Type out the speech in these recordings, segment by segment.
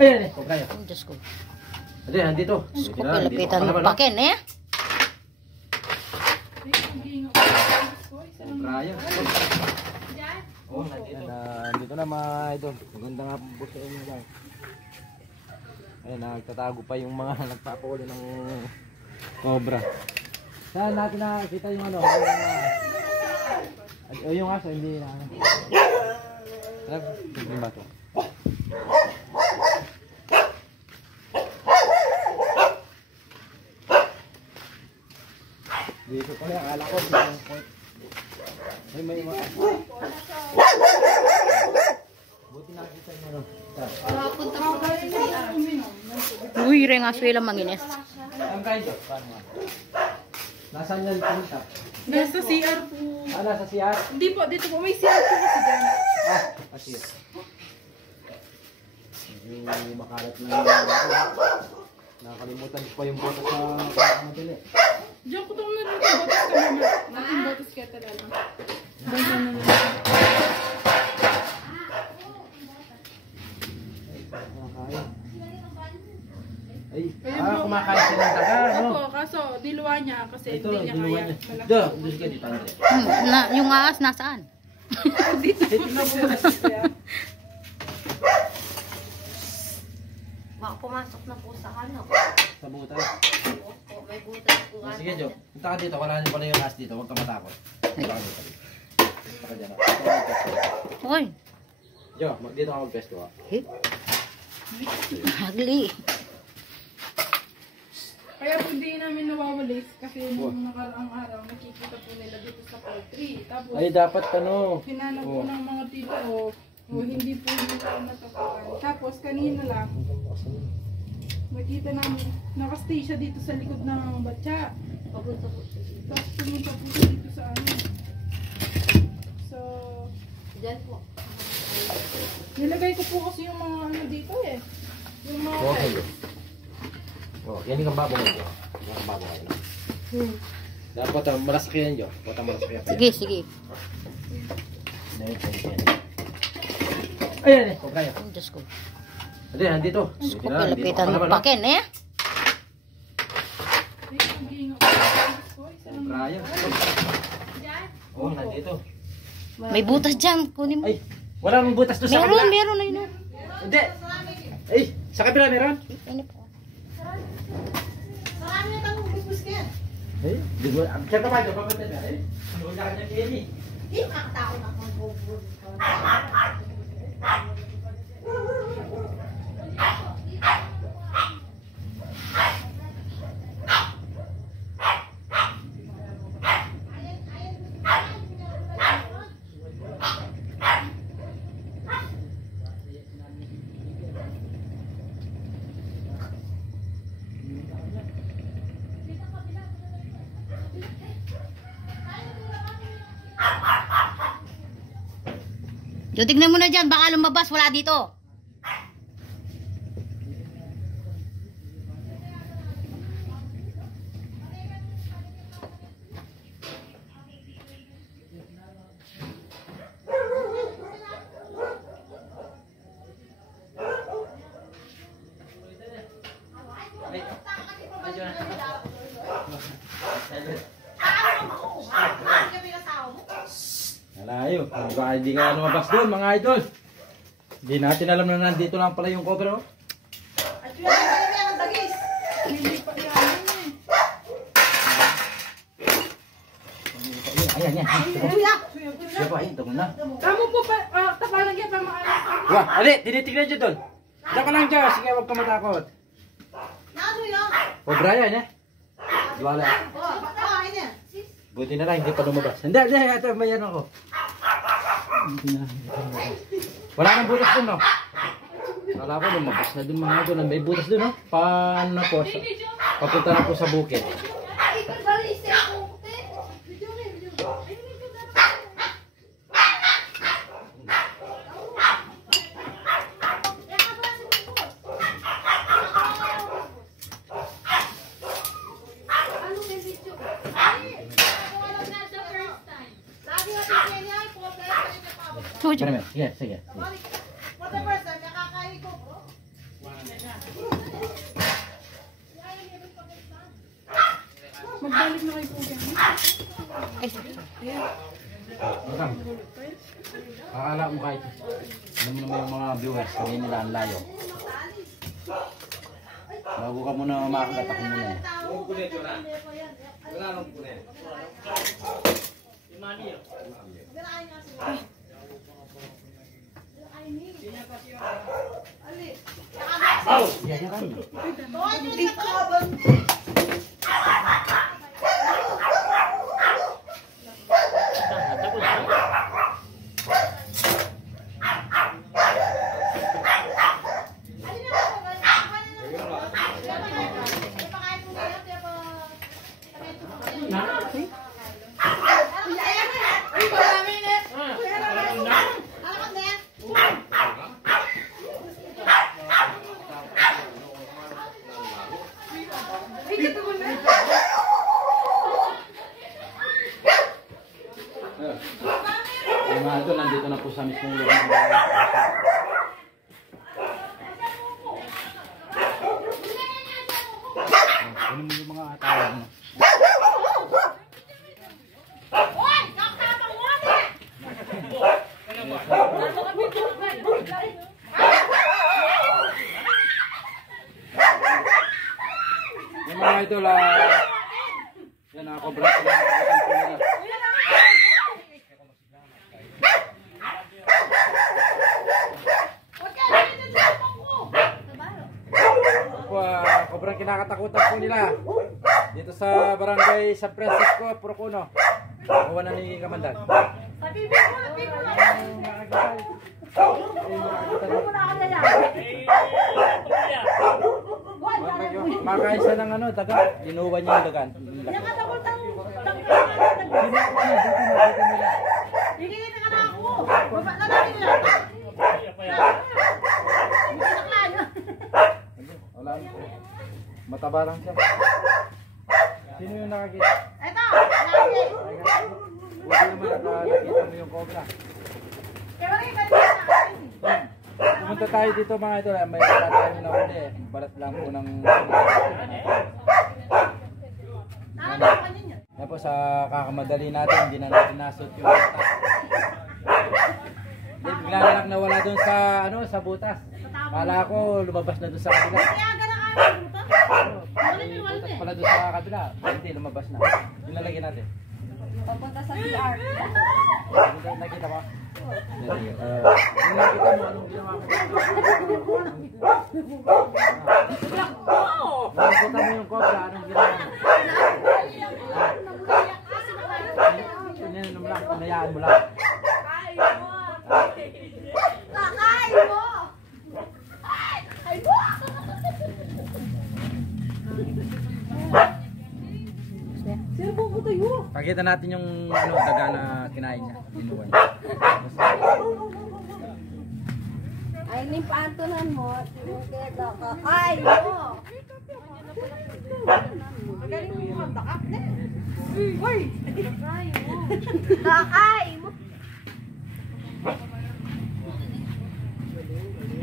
Ayan eh, kaya. Ang Diyos ko. Ayan, nandito. Diyos ko, palapitan mo pa kin eh. Raya. Oh, nandito na mga idol. Maganda nga po sa inyo guys. Ayun, nagtatago pa yung mga nagpapaulo ng cobra. Saan natin nakikita yung ano? Yung aso, hindi na. Hindi ba ito? Dito pala, akala ko may mga buti nakikita nyo no. Punta ko kasi CR. Uy, rin nga swela manginis. Ang kayo, paano nga? Nasaan yan punta? Nasa CR po. Ah, nasa CR? Hindi po, dito po. May CR po kasi dyan. Ah, kasi yung makalat na yung nakalimutan ko pa yung botas sa pagkakamabili. Diyan ko itong narinig. Botas ka muna. Nating botas ka talaga. Basta na nila. Ay, kumakain siya ng taga, no? Opo, kaso diluwa niya kasi Ito, hindi niya diluwa kaya. niya. Ito, doon ka dito, Andre. Yung aas nasaan? Dito po siya. Pumasok na po sa ano. Sa butas. Opo, may butas po. Sige, Jo. Punta ka dito. Wala pala yung aas dito. Huwag ka matakot. Punta ka dito. Punta ka dyan. Hoy. Jo, dito ka mag-pesto ha. Hagli. Kaya po hindi namin nawawalis kasi nung nakaraang araw nakikita po nila dito sa poultry. Tapos Ay, dapat ano. hinanap po ng mga tito o hindi po nila natapakan. Tapos kanina lang nakita namin nakastay siya dito sa likod ng batya. Papunta po siya. Tapos pumunta po siya dito sa ano. So, Diyan po. nilagay ko po kasi yung mga ano dito eh. Yung mga Okay. Oh, yan yung babaw mo. Yan ang babaw ngayon. Dapat malasak yan, Jo. Dapat malasak yan. Sige, sige. Ayan eh, kaya. Ang Diyos ko. Ayan, nandito. Diyos ko, palapitan mo pa kin eh. Raya. Oh, nandito. May butas dyan. Kunin mo. Ay, wala nang butas doon sa kabila. Meron na yun. Hindi. Ay, sa kabila meron? Ano po? Marami na tanong bibus ka yan. Eh, di mo. Kaya pa ba, papatay na eh. Ano ka kanya kini? Hindi makakatakot ako mag-bubus. So, tignan mo na dyan. Baka lumabas. Wala dito. Alayo, baka hindi nga lumabas doon mga idol. Hindi natin alam na nandito lang pala yung cobra. Oh. At yun ang dagis. Hindi pa yan eh. Ayan, yan. Kuya! Sige pa, ito mo na. Tamo po pa, tapalan niya pa maalas. Wah, ali, tinitignan dyan doon. Diyan ka lang dyan, sige, huwag ka matakot. Nado yun? Cobra yan eh. Wala. Ayun yan. Buti na lang, hindi pa lumabas. Hindi, ito, mayan ako. Wala nang butas doon, no? Wala pa, lumabas na doon mga idol. May butas doon, no? Paano na po? Papunta na po sa bukid. Chucho. Sige, sige. What the person? Nakakain ko. Magbalik na kayo po yan. Masang. Akala mo kahit alam mo naman yung mga viewers, sabihin nila ang layo. Bago ka muna makakat, ako muna eh. Yan yan kami. Yung mga ito, nandito na po sa mismong lugar ng bahay. Ano mo yung mga tawag mo? Yung mga ito la yan ako brand ko nila. Sobrang kinakatakutan po nila dito sa barangay San Francisco, Procuno. Nakuha na ni Kamandan. Makaisa ng ano, daga. Dinuwa niya yung dagan. Mataba lang siya. Sino yung nakakita? Ito! Lagi! Buti naman nakakita mo yung cobra. Kaya wala yung kanina na akin. Pumunta tayo dito mga ito. May tayo na huli eh. Balat lang po ng... Nakakita ko kanina. Tapos sa kakamadali natin, hindi na natin nasot yung butas. Bigla na lang nawala dun sa, ano, sa butas. Kala ko lumabas na dun sa kabila. Kaya gano'n kayo. May butas pala dun sa kabila. Hindi, lumabas na. Yung lalagyan natin. Papunta sa CR. Nakita mo? Yung nakita mo, anong ginawa mo? Nakita mo yung cobra, anong ginawa mo? Ininom lang, panayaan mo lang. Kakain mo! Ay mo! Sino po po tayo? Pakita natin yung ano, daga na kinain niya. Dinuwa niya. Ay, nipantunan mo. Sinukita kakain mo! Magaling mo yung dakak na. Uy! Kakain mo! Kakain mo!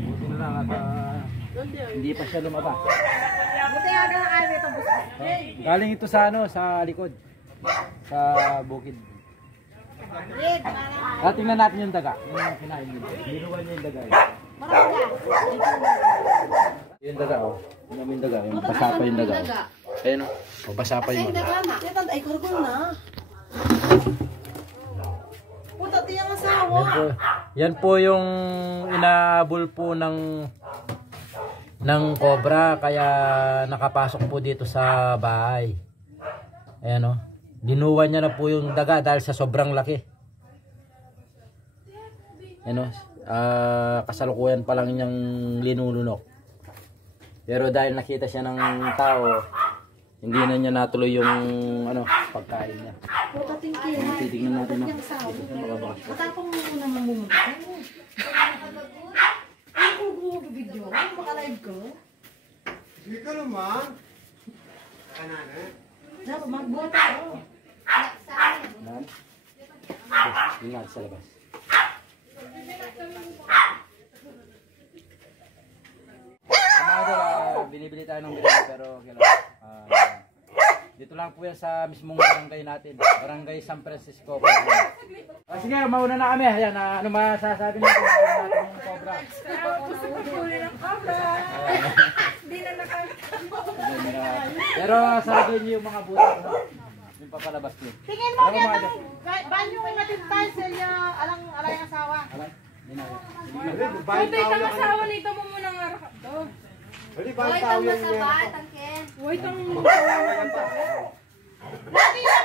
Buti na lang at hindi pa siya lumabas. Buti nga gano'n kayo ito bukas. Galing ito sa ano, sa likod. Sa bukid. Red, parang Tingnan natin yung daga. Yung kinain niya. Dinuwa niya yung daga. marami na. Yung daga oh. Yung daga. Yung basa pa yung daga. Oh. Ayun oh. Oh, basa pa yung daga. Ay, kurgul na. Puta, tiyang asawa. Yan po yung inaabol po ng cobra kaya nakapasok po dito sa bahay. Ayan o. Dinuwa niya na po yung daga dahil sa sobrang laki. Ayan o. Kasalukuyan pa lang niyang linulunok. Pero dahil nakita siya ng tao, hindi na niya natuloy yung ano, pagkain niya. Puta, tingin. Titignan natin na. Matapang mo naman muna. Ay, kung video, makalive ko. Hindi ka naman. Kanana. Dapat magbuta ako. Nan? Yun natin sa labas. Mga bibili tayo ng bigas pero okay lang. Dito lang po yan sa mismong barangay natin. Barangay San Francisco. Sige, mauna na kami. Ayan, ano masasabi natin? Mauna natin yung cobra. Gusto ko huli ng cobra. Hindi na Pero sarado niyo yung mga butas. No? Yung papalabas niyo. Tingin mo niya itong banyo may matintay sa iyo, alay ang asawa. Alay? Hindi na. Kunti kang asawa nito mo muna nga rakap to. Hindi ba ang tao yung Wait, ang Lagi na